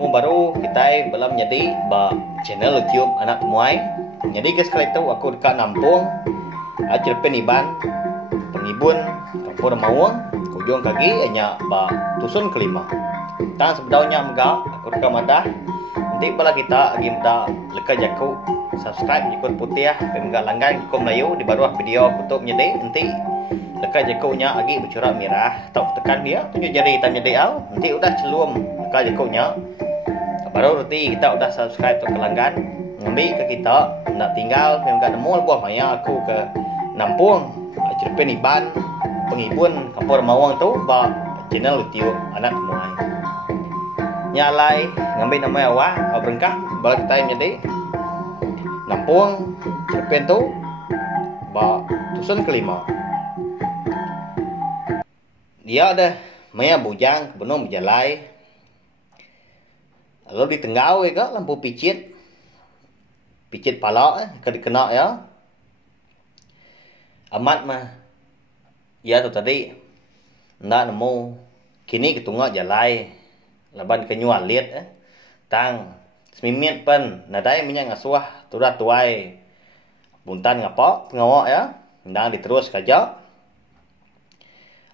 Kamu baru kita belum jadi channel YouTube anak muai. Jadi guys, kali itu aku dekat Nampung, Cilepen Iban, Pengibun, Kampung Mawang, Kujung Kaki, hanya Tusun kelima. Tang sebenarnya megak, aku dekat Madah. Nanti bala kita lagi muda lekat jaku subscribe ikut putih ya, pemegak langgan ikut Melayu di bawah video kutub nyedi nanti lekat jakunya lagi bercorak merah, tak tekan dia tunjuk jari tanya dia, nanti udah celum lekat jakunya. Baru nanti kita udah subscribe ke langgan ngambil ke kita nak tinggal pemegak nemu buah maya aku ke Nampung, Cilepen Iban, Pengibun, Kampung Mawang tu channel YouTube anak muai. Nyalai ngambil nama awak berengkah bala kita yang jadi Nampung Cilepen tu Tusun kelima. Dia ada maya bujang benung berjalai lalu di tenggau ke lampu picit palak ke dikena ya amat mah ya tu tadi ndak nemu kini ketungak jalai laban kenyual liat tang semimit pen nadai minyak ngasuah turah tuai buntan ngapok ngawak ya ndang diterus kajak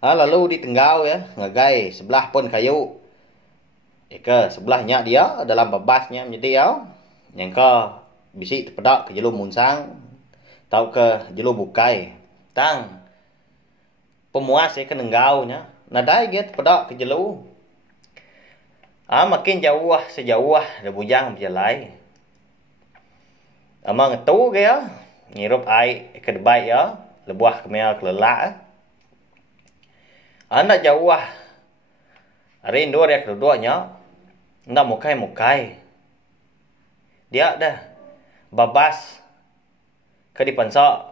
lalu di tenggau ya ngagai sebelah pun kayu ke sebelahnya dia dalam babasnya menjadi ya yang ke bisi terpedak ke jelu munsang tau ke jelu bukai tang pemuas ya ke nenggaunya nadai dia terpedak ke jelu makin jauh sejauh ada bujang berjalai amang tu ya ngirup ai ke debai ya lebuah kemea kelelak anak jauh hari indor ya keduanya ndak mukai dia dah babas ke di pansa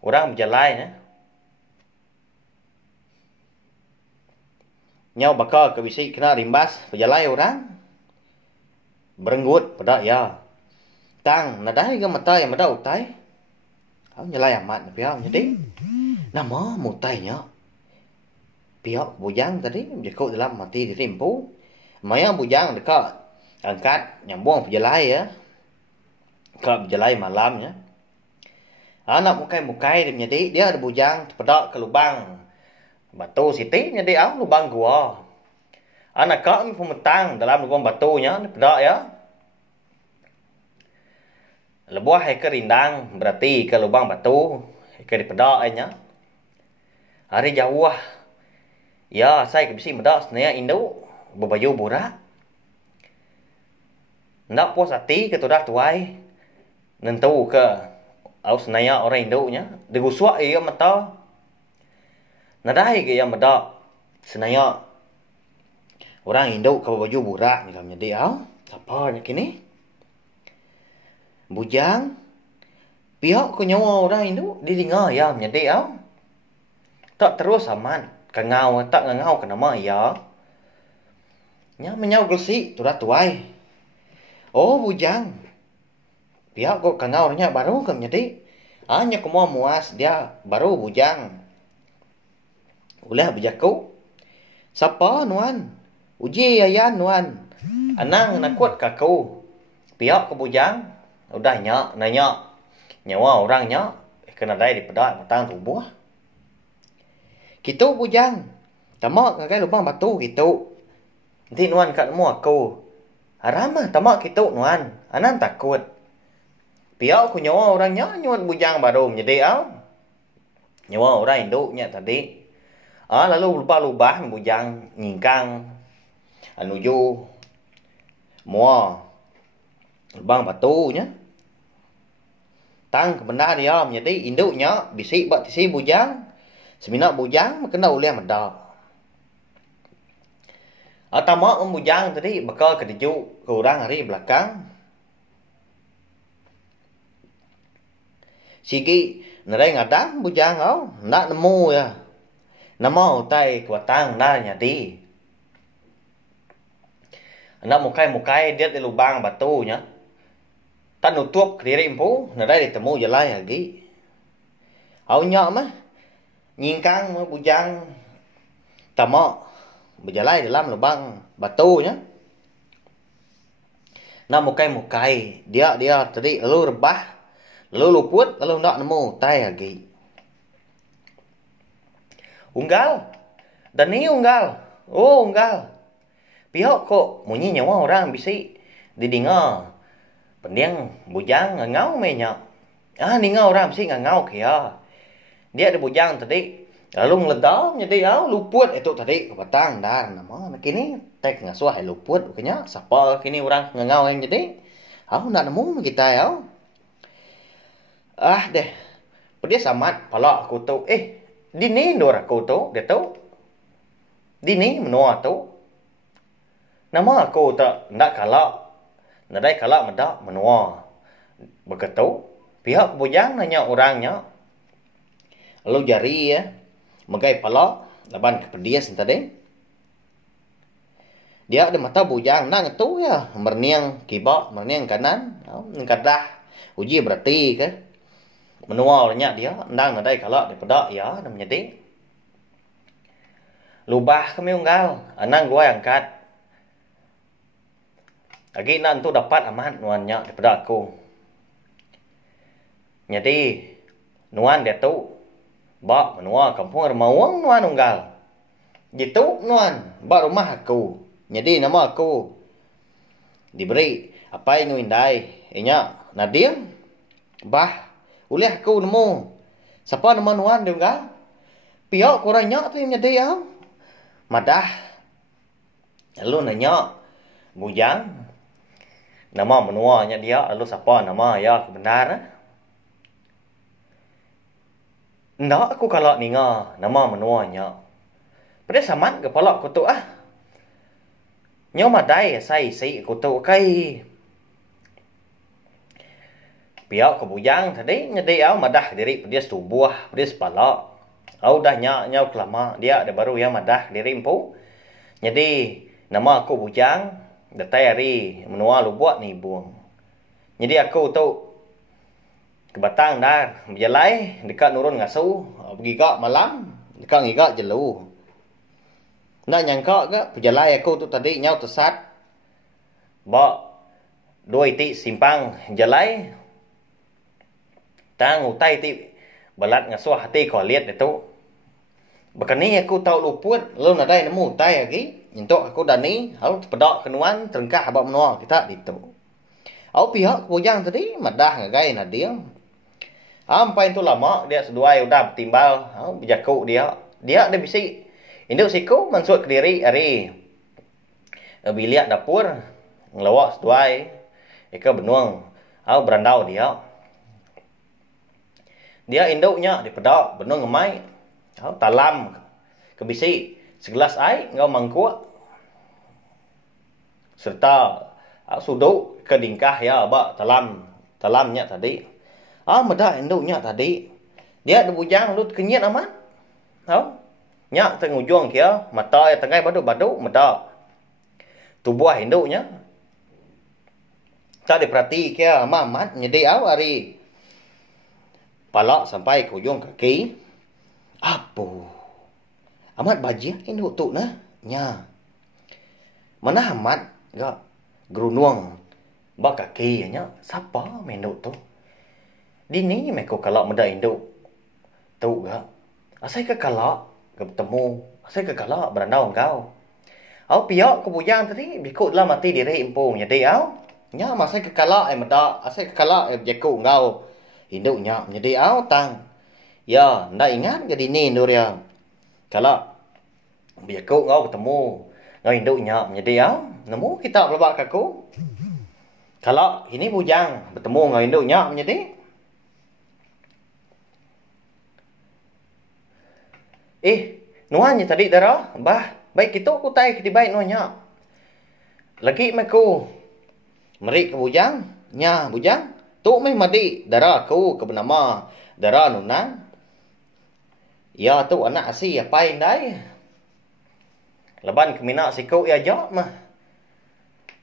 orang berjalai nyau bakal ke bisi kena rimbas berjalai orang berenggut pada ya tang nadai ke mata yang mata utai au nyalai amat piau jadi nama mutainya piau bujang tadi jekau dalam mati dirimpu maya bujang dekat angkat nyambung berjalai ya ke berjalai malamnya anak mukai dia menjadi dia ada bujang terpedak ke lubang batu siti jadi lubang gua anak kau pemetang dalam lubang batunya terpedak ya lebuah ke rindang berarti ke lubang batu ke dipedak nya hari jauh ya saya ke bisi medak senaya induk berbaju burak ndak puas hati ke tudah tuai nentu ke au senaya orang induknya digusua ia mata nadai ke yang medak senaya orang induk ke baju burak ni kamnya dia apa nya kini bujang pihak ke nyawa orang induk didengar ya menjadi tak terus aman kangau tak ngangau ke nama ya nya menyau gelsi tudah tuai bujang pihak kok kangaurnya baru ke menjadi hanya kemua muas dia baru bujang ulah bejaku siapa nuan uji ayan nuan anang nakut kaku pihak ke bujang udah nanya nyawa orangnya kena dai di pedak matang tubuh gitu bujang tamak ngagai lubang batu gitu nanti nuan kat nemu aku haramah tamak gitu nuan anan takut pihak aku nyawa orangnya nyuat bujang baru menjadi nyawa orang induknya tadi lalu lubah-lubah bujang nyingkang anuju mua lubang batunya tang kebenar dia menjadi induknya bisi bak tisi bujang semina bujang kena ulih medak tamak bujang tadi bakal kedeju ke orang hari belakang sigi nerai ngadang bujang nak nemu ya nama utai kuatang nanya di nak mukai dia di lubang batunya tak nutup kiri impu nerai ditemu jalai lagi nyak mah nyingkang bujang tamak berjalai dalam lubang batunya Nak mukai dia tadi lalu rebah, lalu luput, lalu nak nemu tai lagi. Unggal. Dan ni unggal. Oh, unggal. Pihak kok munyi nyawa orang bisi didengar. Pendiang bujang ngau menya. Ni ngau orang bisi ngau kia. Dia ada bujang tadi. Lalu ngeledak jadi luput itu tadi kebatang dan nama kini tek ngasuh luput kenya siapa kini orang ngau yang jadi. Nak nemu kita deh. Dia samat pala aku tu. Dini dor aku tu dia tu. Dini menua tu. Nama aku tak nak kalak. Nadai kalak medak menua. Begitu. Pihak bujang nanya orangnya. Lalu jari megai pala laban kepedias tadi. Dia ada mata bujang nang tu merniang kibak, merniang kanan, ngkadah uji berarti ke. Menua nya dia nang nadai kalak daripada dah menjadi. Lubah kami unggal, anang gua angkat. Lagi nan tu dapat amat nuannya daripada aku. Jadi nuan dia tu bak menua kampung Remawang nuan unggal. Gitu nuan bak rumah aku. Jadi nama aku diberi apa yang indai. Inya Nadim. Bah ulih aku nemu. Siapa nama nuan dia unggal? Pihak kurangnya tu yang jadi Madah. Lalu nanya bujang. Nama menuanya dia. Lalu siapa nama kebenar. Ndak aku kalau ninga nama menuanya. Pada samat kepala aku tu Nyo madai sai aku tu kai. Pihak kebujang tadi nyedi madah diri dia setubuh, dia sepala. Dah nyau kelama dia ada baru madah diri empu. Jadi nama aku bujang datai hari menua lu buat ni buang. Jadi aku tu kebatang dah berjalai dekat nurun ngasuh pergi gak malam dekat ngigak jelu. Nak nyangka ke berjalai aku tu tadi nyau tersat bak 2 ti simpang jalai tang utai ti balat ngasuh hati ko liat itu. Bekani aku tahu luput lalu nadai nemu utai lagi untuk aku dani hal pedak kenuan terengkah abak menua kita itu. Au pihak bujang tadi madah ngagai nadia. Sampai itu lama dia seduai udah bertimbal, berjaku dia ada bisi. Induk siku mansut ke diri hari. Biliak dapur ngelawak seduai. Ika benuang berandau dia. Dia induknya di pedak benuang ngemai. Talam ke bisi segelas air ngau mangkuk. Serta suduk ke dingkah bak talamnya tadi. Medak induknya tadi. Dia ada bujang lu kenyit amat. Nyak tengujung kia. Mata yang tengah baduk-baduk. Medak. Tubuh induknya. Tak diperhati kia amat. Jadi hari. Palak sampai ke ujung kaki. Apa? Amat bajia induk tu nah. Nya. Mana amat. Gak. Gerunuang. Bak kaki nya. Siapa menduk tu? Dini meko kalak meda induk. Tahu gak? Asai ke kalak bertemu. Asai ke kalak berandau engkau. Pihak kebujang tadi bikut lah mati diri impung. Jadi nya masai ke kalak meda. Asai ke kalak berjaku engkau. Induknya menjadi tang. Ya, ndak ingat ke dini ndur ya. Kalak berjaku engkau bertemu. Ngau induknya menjadi nemu kita belabak aku. Kalak ini bujang bertemu ngau induknya menjadi. Nuannya tadi darah, baik itu aku tay ke baik nuannya. Lagi meku merik ke bujang, nya bujang, tu meh madi darah aku ke bernama darah nunang. Ya tu anak asi apa indai. Leban kemina siku ya jok mah.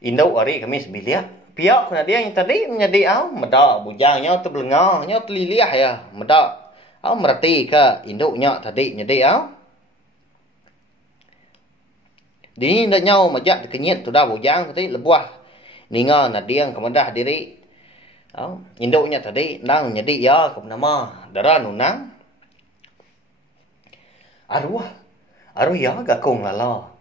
Induk hari kami sebiliak. Piak kena dia yang tadi menjadi medak bujangnya tu belengahnya tu liliah ya, medak. Merati ke induknya tadi nyedi Dini ndak nyau majak kenyit tu dah bujang tadi lebuah ninga na diang kemendah diri induknya tadi nang jadi ya ke nama dara nunang arwah ya gakung lala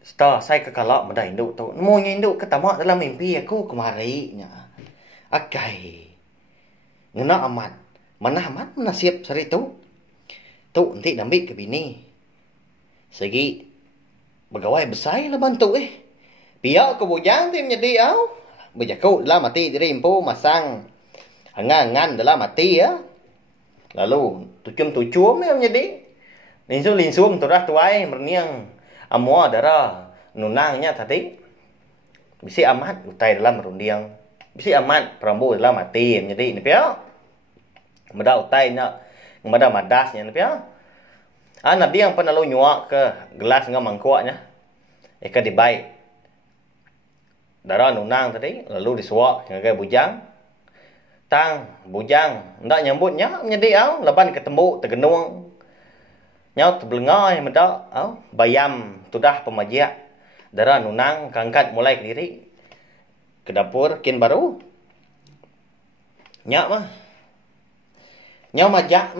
sta sai ke kalak meda induk tu mo induk ketama dalam mimpi aku kemari nya akai ngena amat mana siap sari tu nanti nambi ke bini segi begawai besar lah bantu pihak ke bujang tim jadi berjakut dalam mati diri impu masang ngan dalam mati ya lalu tucum menjadi linsum tu dah tuai merniang amua darah nunangnya tadi bisi amat utai dalam merundiang bisi amat perambu dalam mati jadi ni pihak meda utainya meda madasnya ni pihak nabi yang pernah lalu nyuak ke gelas dengan mangkuknya eka dibaik darah nunang tadi lalu disuak dengan bujang tang bujang ndak nyambutnya menjadi laban ketemu tergenung nyau terbelengai meda bayam sudah pemajak darah nunang kangkat mulai ke diri ke dapur kin baru nyak majak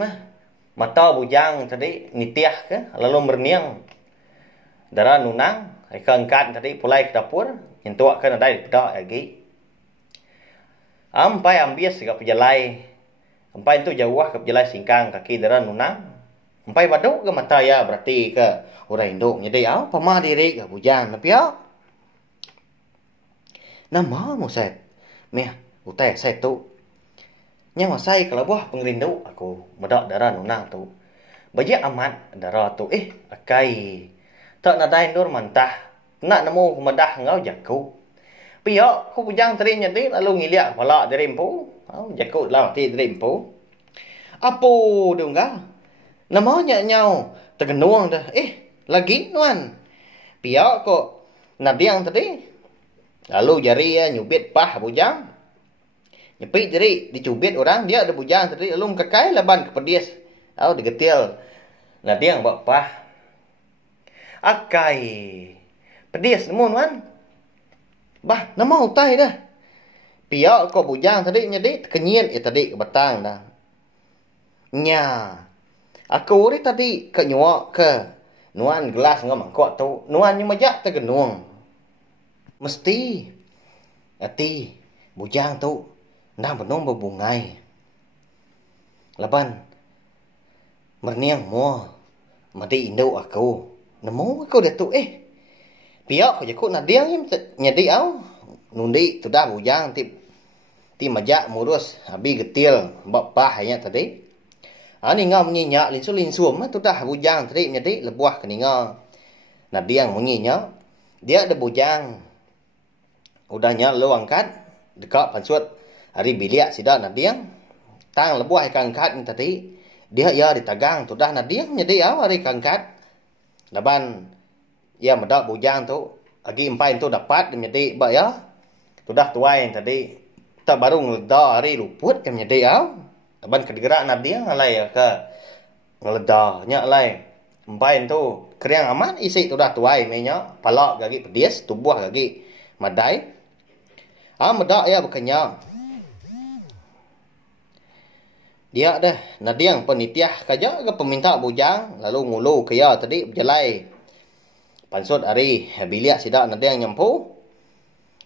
mata bujang tadi nitiah ke lalu berniang darah nunang kangkat tadi pulai ke dapur intuak ke nadai pedak lagi ampai ambias ke pejalai ampai itu jauh ke pejalai singkang kaki darah nunang ampai baduk ke mata ya berarti ke orang induk jadi pamah diri ke bujang tapi nama mo set meh utai set tu nya masai kalau buah pengrindu aku medak darah nunang tu bajak amat darah tu akai tak nadai nur mantah nak nemu kemedah ngau jaku pihak ku bujang teri nyati lalu ngiliak kepala dari empu jaku lah ti dari empu apa dungga namanya nyau tergenuang dah lagi nuan pihak kok nadiang tadi lalu jari nyubit pah bujang nyepit jadi dicubit orang dia ada bujang tadi lalu kekai laban kepedias digetil nadiang bapah akai pedis nemu kan bah nama utai dah pihak kau bujang tadi jadi kenyit tadi ke batang dah nya aku ni tadi ke nyuak ke nuan gelas ngam mangkok tu nuan yang majak tergenung mesti ati bujang tu ndah benong berbungai laban merniang mo mati induk aku nemu aku dah tu pihak ko jakut na diang nyadi nundi tu dah bujang ti majak murus abi getil bapah hanya tadi ni ngam nyinya linsum tu dah bujang tadi nyadi lebuah keninga na diang menginya dia ada bujang udahnya lu angkat dekat pansut hari biliak sida na diang tang lebuah kangkat tadi dia ya ditagang tu dah na diang nyadi hari kangkat laban ya medak bujang tu agi empai tu dapat menjadi ba ya sudah tuai tadi tak baru ngeleda hari luput ke menjadi laban kegerak nak dia ngalai ke ngeleda nya lai empai tu keriang aman isi sudah tuai menya palak gagi pedis tubuh gagi madai medak ya bekenya dia dah nadiang penitiah kaja ke peminta bujang lalu ngulu ke ya tadi berjalai pansut hari biliak sidak nanti yang nyampu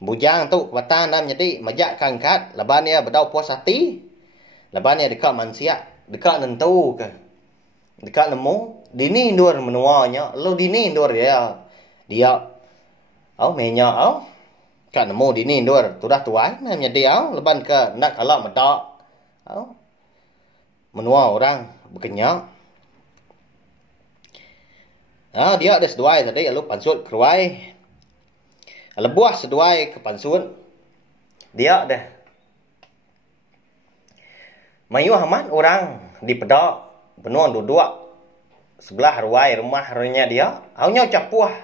bujang tu kebatan dah jadi majak kangkat laban dia berdau puas hati laban dia dekat mansia dekat nentu ke dekat nemu dini indur menuanya lu dini indur dia menya kat nemu dini indur tu dah tuai nah jadi laban ke nak kalak medak menua orang berkenyak dia ada seduai tadi lalu pansut keruai lebuah seduai ke pansut dia dah mayu aman orang di pedak benuan duduk sebelah ruai rumah harinya dia aunya capuah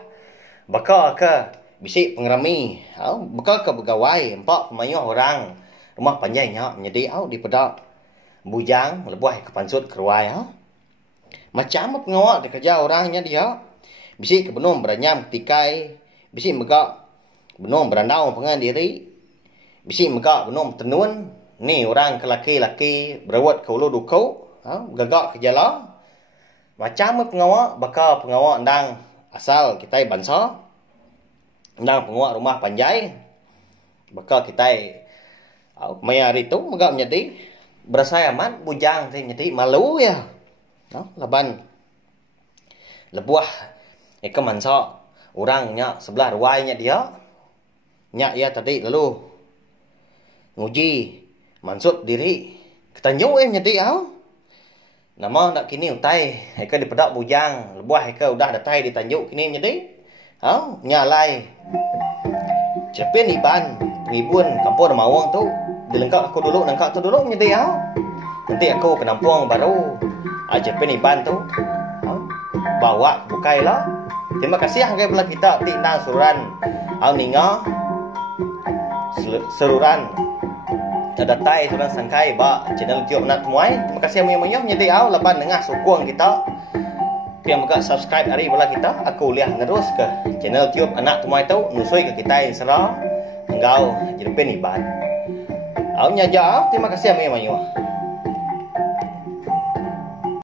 bakal ke bisik pengerami bakal ke begawai empat mayu orang rumah panjangnya menjadi di pedak bujang lebuah ke pansut keruai macam pengawak dia kerja orangnya dia bisik ke benum beranyam ketikai bisik megak Benung berandau pengan diri. Bisi mega benung tenun. Ni orang laki-laki berawat ke ulu dukau. Gagak ke jala. Macam pengawak. Baka pengawak ndang asal kita bangsa. Ndang pengawak rumah panjai. Baka kita maya hari tu mega menjadi. Berasa amat bujang tu jadi malu ya. Laban. Lebuah. Eka mansa. Orangnya sebelah ruainya dia. Nyak ya tadi lalu. Nguji. Mansut diri. Ketanjung jadi Nama nak kini utai. Eka dipedak bujang. Lebuah eka udah datai ditanjuk kini jadi. Nyalai. Cerpen iban. Pengibun kampung Mawang tu. Dilengkap aku dulu. Nangkap tu dulu jadi Nanti aku ke Nampung baru. Cerpen iban tu. Bawa bukai lah. Terima kasih hargai belah kita tina sururan ninga seruran datai sururan sangkai ba channel YouTube Anak Muai. Terima kasih amu-amu nyedi laban dengah sukung kita. Yang maka subscribe hari belah kita. Aku lihat terus ke channel YouTube Anak Muai tu nusui ke kita insra enggau jadi peniban. Au nyaja terima kasih amu-amu.